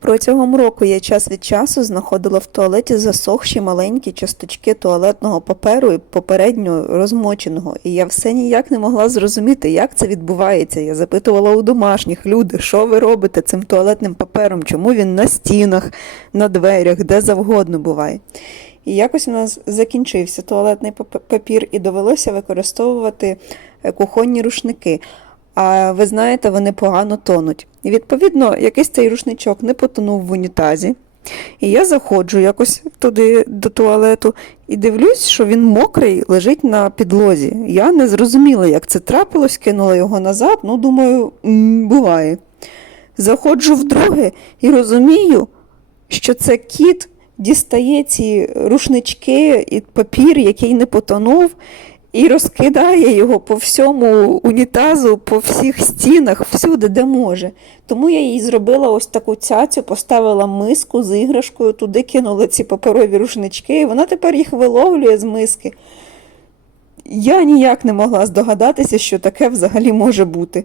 Протягом року я час від часу знаходила в туалеті засохші маленькі часточки туалетного паперу і попередньо розмоченого, і я все ніяк не могла зрозуміти, як це відбувається. Я запитувала у домашніх люди, що ви робите цим туалетним папером, чому він на стінах, на дверях, де завгодно буває. І якось у нас закінчився туалетний пап- папір, і довелося використовувати е, кухонні рушники. А ви знаєте, вони погано тонуть. І відповідно, якийсь цей рушничок не потонув в унітазі. І я заходжу якось туди до туалету і дивлюсь, що він мокрий лежить на підлозі. Я не зрозуміла, як це трапилось, кинула його назад. Ну, думаю, буває. Заходжу вдруге і розумію, що це кіт дістає ці рушнички і папір, який не потонув, і розкидає його по всьому унітазу, по всіх стінах, всюди, де може. Тому я їй зробила ось таку цяцю, поставила миску з іграшкою, туди кинула ці паперові рушнички, і вона тепер їх виловлює з миски. Я ніяк не могла здогадатися, що таке взагалі може бути.